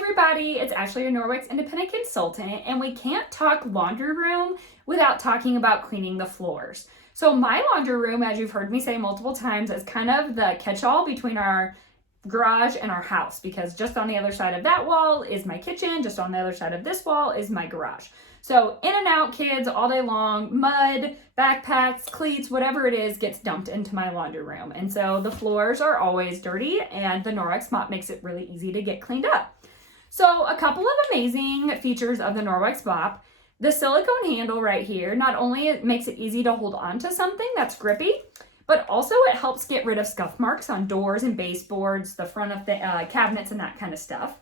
Everybody, it's Ashley, your Norwex independent consultant, and we can't talk laundry room without talking about cleaning the floors. So my laundry room, as you've heard me say multiple times, is kind of the catch-all between our garage and our house, because just on the other side of that wall is my kitchen, just on the other side of this wall is my garage. So in and out kids all day long, mud, backpacks, cleats, whatever it is gets dumped into my laundry room. And so the floors are always dirty, and the Norwex mop makes it really easy to get cleaned up. So a couple of amazing features of the Norwex mop. The silicone handle right here, not only it makes it easy to hold on to something that's grippy, but also it helps get rid of scuff marks on doors and baseboards, the front of the cabinets and that kind of stuff.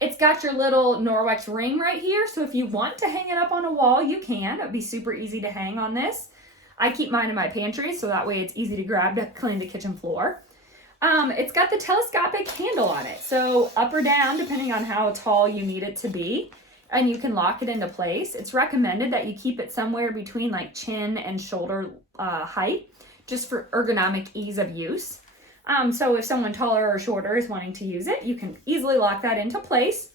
It's got your little Norwex ring right here, so if you want to hang it up on a wall, you can. It would be super easy to hang on this. I keep mine in my pantry, so that way it's easy to grab to clean the kitchen floor. It's got the telescopic handle on it, so up or down, depending on how tall you need it to be, and you can lock it into place. It's recommended that you keep it somewhere between like chin and shoulder height, just for ergonomic ease of use. So if someone taller or shorter is wanting to use it, you can easily lock that into place.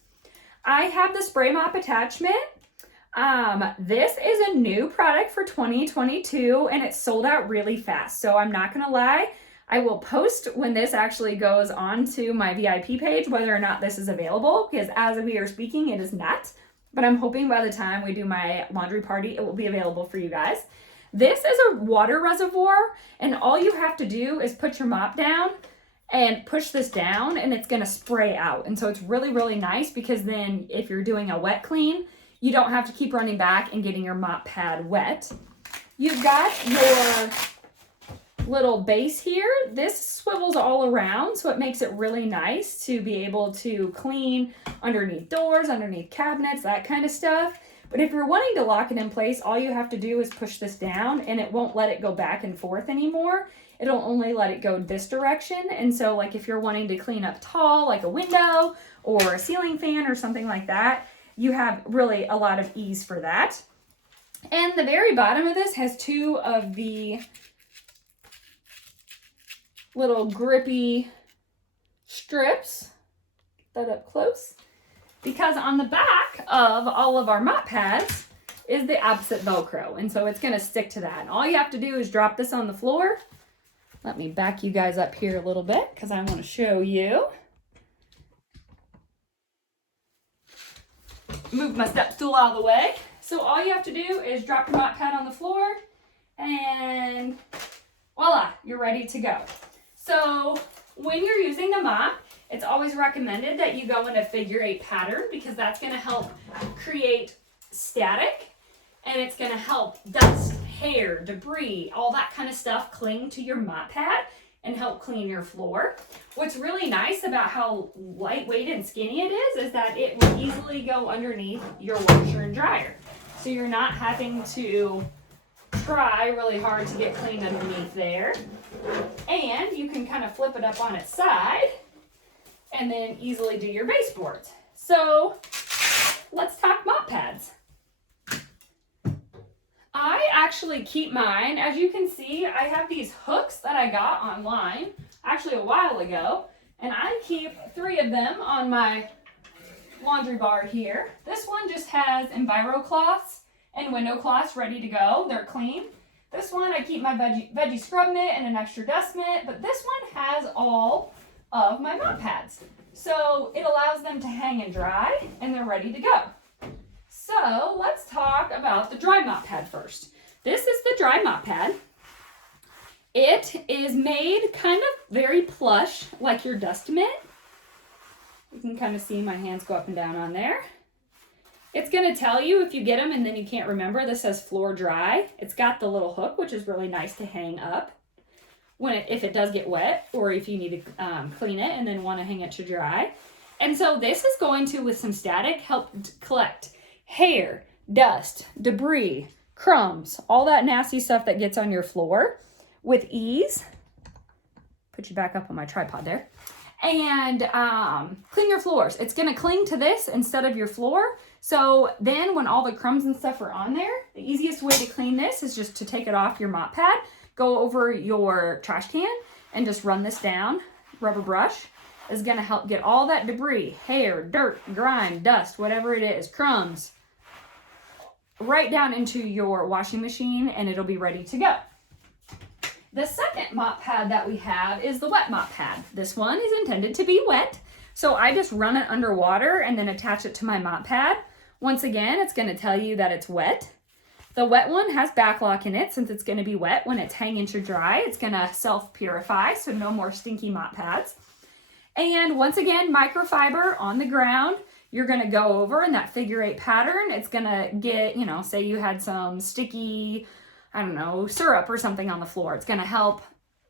I have the spray mop attachment. This is a new product for 2022, and it's sold out really fast, so I'm not gonna lie. I will post when this actually goes onto my VIP page whether or not this is available, because as we are speaking, it is not. But I'm hoping by the time we do my laundry party, it will be available for you guys. This is a water reservoir, and all you have to do is put your mop down and push this down, and it's gonna spray out. And so it's really, really nice, because then if you're doing a wet clean, you don't have to keep running back and getting your mop pad wet. You've got your little base here. This swivels all around, so it makes it really nice to be able to clean underneath doors, underneath cabinets, that kind of stuff. But if you're wanting to lock it in place, all you have to do is push this down, and it won't let it go back and forth anymore. It'll only let it go this direction. And so like if you're wanting to clean up tall, like a window or a ceiling fan or something like that, you have really a lot of ease for that. And the very bottom of this has two of the little grippy strips. Get that up close, because on the back of all of our mop pads is the opposite Velcro, and so it's going to stick to that. And all you have to do is drop this on the floor. Let me back you guys up here a little bit, because I want to show you. Move my step stool out of the way. So all you have to do is drop your mop pad on the floor, and voila, you're ready to go. So when you're using the mop, it's always recommended that you go in a figure 8 pattern, because that's going to help create static, and it's going to help dust, hair, debris, all that kind of stuff cling to your mop pad and help clean your floor. What's really nice about how lightweight and skinny it is that it will easily go underneath your washer and dryer. So you're not having to try really hard to get clean underneath there. And you can kind of flip it up on its side and then easily do your baseboards. So let's talk mop pads. I actually keep mine, as you can see, I have these hooks that I got online actually a while ago, and I keep 3 of them on my laundry bar here. This one just has Enviro cloths and window cloths ready to go. They're clean. This one I keep my veggie scrub mitt and an extra dust mitt, but this one has all of my mop pads. So it allows them to hang and dry, and they're ready to go. So let's talk about the dry mop pad first. This is the dry mop pad. It is made kind of very plush, like your dust mitt. You can kind of see my hands go up and down on there. It's going to tell you if you get them and then you can't remember, this says floor dry. It's got the little hook, which is really nice to hang up if it does get wet, or if you need to clean it and then want to hang it to dry. And so this is going to, with some static, help collect hair, dust, debris, crumbs, all that nasty stuff that gets on your floor with ease. Put you back up on my tripod there. And clean your floors. It's going to cling to this instead of your floor. So then when all the crumbs and stuff are on there, the easiest way to clean this is just to take it off your mop pad, go over your trash can, and just run this down, rubber brush, is going to help get all that debris, hair, dirt, grime, dust, whatever it is, crumbs, right down into your washing machine, and it'll be ready to go. The second mop pad that we have is the wet mop pad. This one is intended to be wet, so I just run it under water and then attach it to my mop pad. Once again, it's going to tell you that it's wet. The wet one has backlock in it since it's going to be wet. When it's hanging to dry, it's going to self-purify, so no more stinky mop pads. And once again, microfiber on the ground. You're going to go over in that figure 8 pattern. It's going to get, you know, say you had some sticky, I don't know, syrup or something on the floor. It's going to help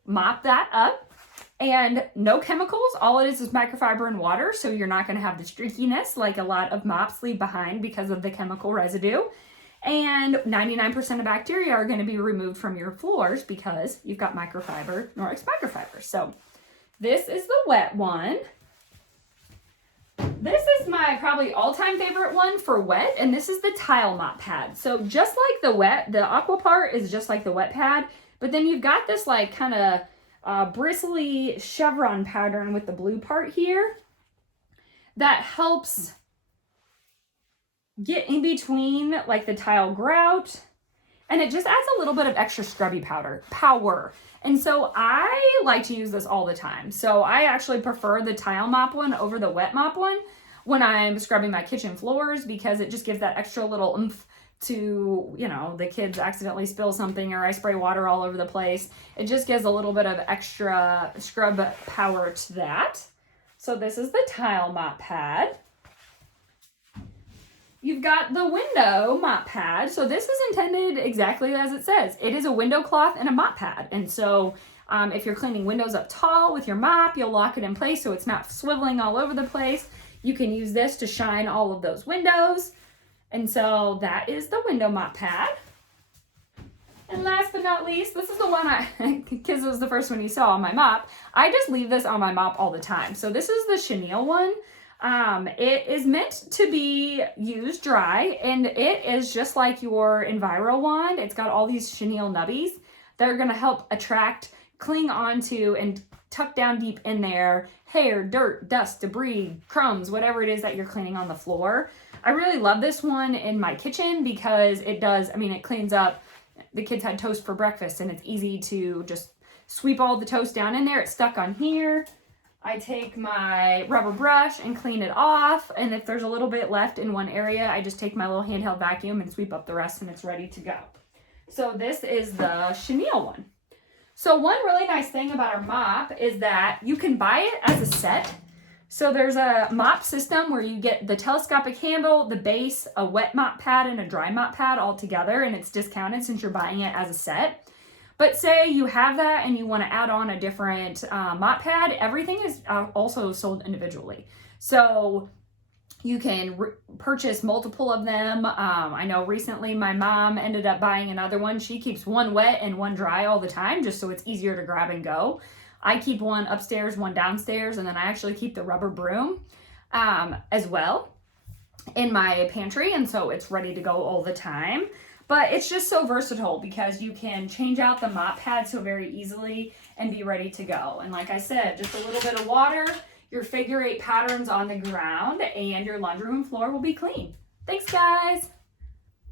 mop that up. And no chemicals. All it is microfiber and water, so you're not going to have the streakiness like a lot of mops leave behind because of the chemical residue. And 99% of bacteria are going to be removed from your floors because you've got microfiber, Norwex microfiber. So this is the wet one. This is my probably all-time favorite one for wet, and this is the tile mop pad. So just like the wet, the aqua part is just like the wet pad, but then you've got this like kind of bristly chevron pattern with the blue part here that helps get in between like the tile grout, and it just adds a little bit of extra scrubby power. And so I like to use this all the time. So I actually prefer the tile mop one over the wet mop one when I'm scrubbing my kitchen floors, because it just gives that extra little oomph to, you know, the kids accidentally spill something or I spray water all over the place. It just gives a little bit of extra scrub power to that. So this is the tile mop pad. You've got the window mop pad. So this is intended exactly as it says. It is a window cloth and a mop pad. And so if you're cleaning windows up tall with your mop, you'll lock it in place so it's not swiveling all over the place. You can use this to shine all of those windows. And so that is the window mop pad. And last but not least, this is the one because it was the first one you saw on my mop. I just leave this on my mop all the time. So this is the chenille one. It is meant to be used dry, and it is just like your Enviro wand. It's got all these chenille nubbies that are going to help attract, cling onto, and tuck down deep in there hair, dirt, dust, debris, crumbs, whatever it is that you're cleaning on the floor. I really love this one in my kitchen because it does, I mean, it cleans up. The kids had toast for breakfast, and it's easy to just sweep all the toast down in there. It's stuck on here. I take my rubber brush and clean it off, and if there's a little bit left in one area, I just take my little handheld vacuum and sweep up the rest, and it's ready to go. So this is the chenille one. So one really nice thing about our mop is that you can buy it as a set. So there's a mop system where you get the telescopic handle, the base, a wet mop pad, and a dry mop pad all together, and it's discounted since you're buying it as a set. But say you have that and you want to add on a different mop pad, everything is also sold individually. So you can purchase multiple of them. I know recently my mom ended up buying another one. She keeps one wet and one dry all the time, just so it's easier to grab and go. I keep one upstairs, one downstairs, and then I actually keep the rubber broom as well in my pantry, and so it's ready to go all the time. But it's just so versatile because you can change out the mop pad so very easily and be ready to go. And like I said, just a little bit of water, your figure 8 patterns on the ground, and your laundry room floor will be clean. Thanks, guys.